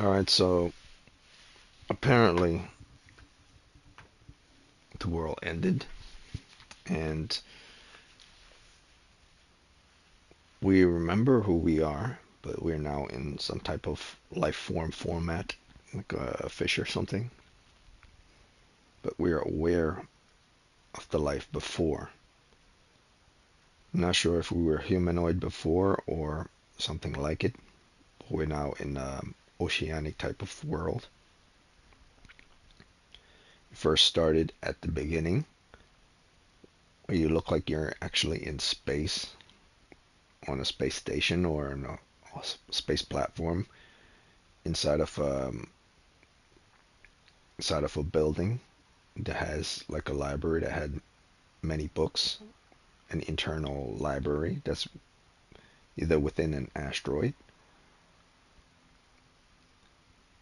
Alright, so apparently the world ended, and we remember who we are, but we're now in some type of life form format, like a fish or something. But we're aware of the life before. I'm not sure if we were humanoid before or something like it. We're now in an oceanic type of world. First started at the beginning, where you look like you're actually in space, on a space station or on a space platform inside of a building that has like a library that had many books, an internal library that's either within an asteroid,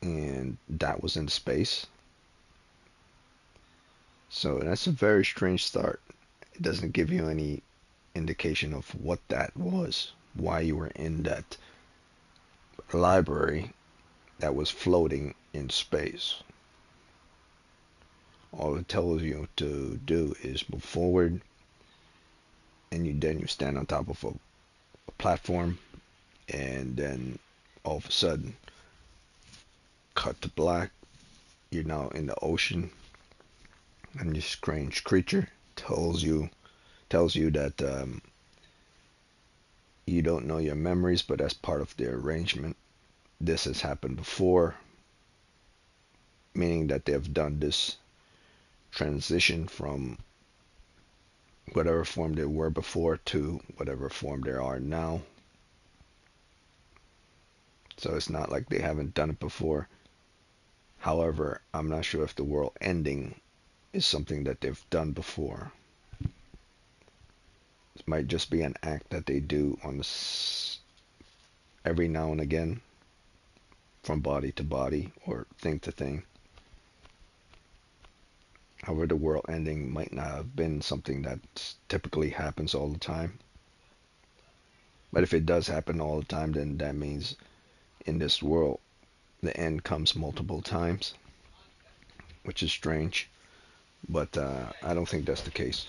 and that was in space. So that's a very strange start. It doesn't give you any indication of what that was, why you were in that library that was floating in space. All it tells you to do is move forward, and then you stand on top of a platform, and then all of a sudden, cut to black. You're now in the ocean, and this strange creature tells you that you don't know your memories, but as part of the arrangement, this has happened before, meaning that they have done this transition from whatever form they were before to whatever form they are now. So it's not like they haven't done it before. However, I'm not sure if the world ending is something that they've done before. It might just be an act that they do on every now and again, from body to body or thing to thing. However, the world ending might not have been something that typically happens all the time. But if it does happen all the time, then that means in this world, the end comes multiple times, which is strange. But I don't think that's the case.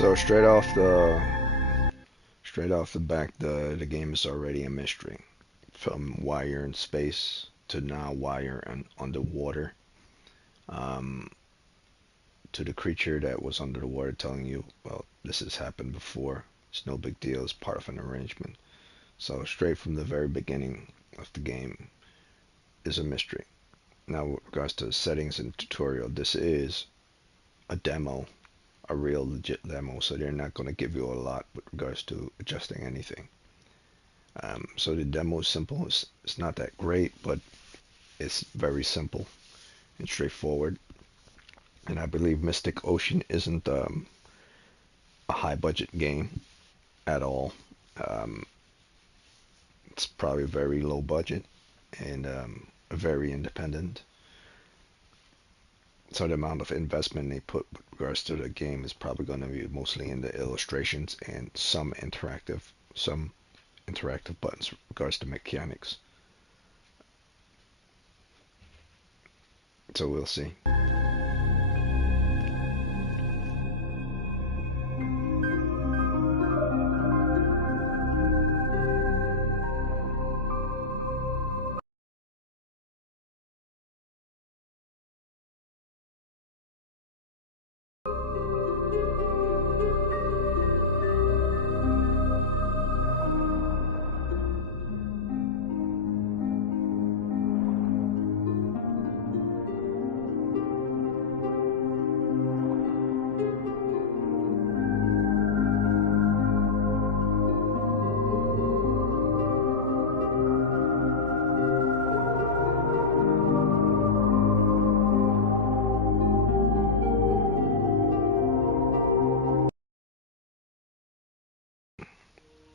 So straight off the back, the game is already a mystery. From why you're in space to now why you're underwater, um, to the creature that was under the water telling you, well, this has happened before. It's no big deal. It's part of an arrangement. So straight from the very beginning of the game is a mystery. Now, with regards to settings and tutorial, this is a demo, a real legit demo, so they're not going to give you a lot with regards to adjusting anything. So the demo is simple. It's not that great, but it's very simple and straightforward. And I believe Mystic Ocean isn't a high budget game at all. Um, it's probably very low budget and very independent. So the amount of investment they put with regards to the game is probably going to be mostly in the illustrations and some interactive buttons with regards to mechanics. So we'll see.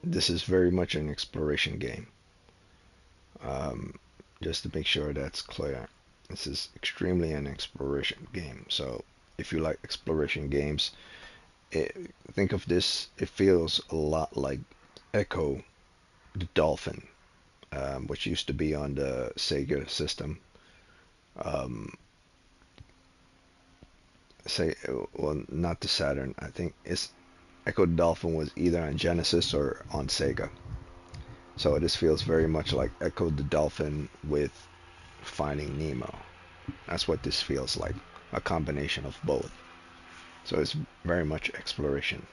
This is very much an exploration game. Um, just to make sure that's clear, this is extremely an exploration game. So if you like exploration games, think of this. It feels a lot like Echo the Dolphin, which used to be on the Sega system. Um, say, well, not the Saturn. I think it's Echo the Dolphin was either on Genesis or on Sega. So this feels very much like Echo the Dolphin with Finding Nemo. That's what this feels like, a combination of both. So it's very much exploration.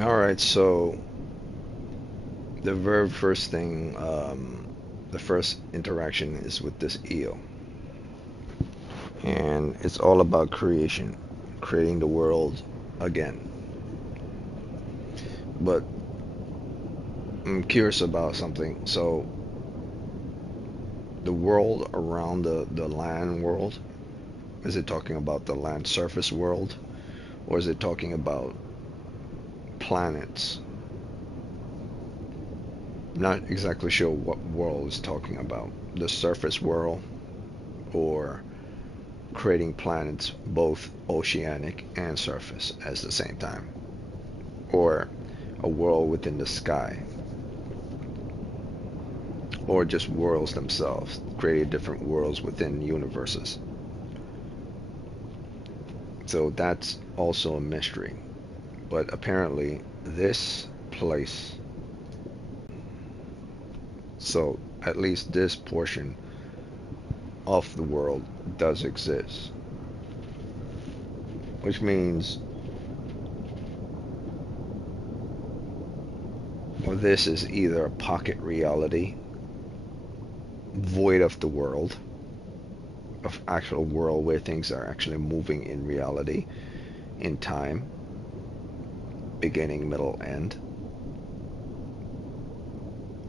All right, so the very first thing, the first interaction is with this eel, and it's all about creation, creating the world again. But I'm curious about something. So, the world around the land world, is it talking about the land surface world, or is it talking about planets? Not exactly sure what world it's talking about. The surface world, or creating planets both oceanic and surface at the same time, or a world within the sky, or just worlds themselves, creating different worlds within universes. So that's also a mystery. But apparently, this place, so at least this portion of the world does exist, which means, well, this is either a pocket reality, void of the world, of actual world where things are actually moving in reality, in time, beginning, middle, end,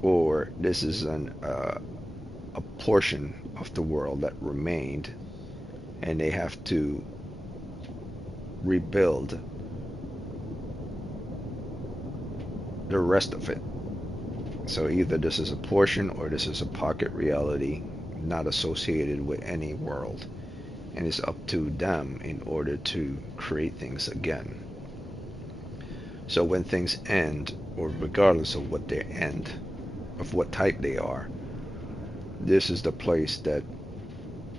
or this is a portion of the world that remained, and they have to rebuild the rest of it. So either this is a portion or this is a pocket reality not associated with any world. And it's up to them in order to create things again. So when things end, or regardless of what they end, of what type they are, this is the place that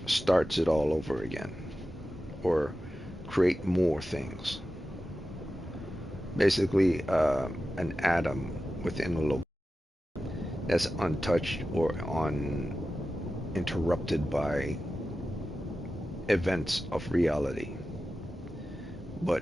starts it all over again, or create more things. Basically, an atom within a location that's untouched or uninterrupted by events of reality. But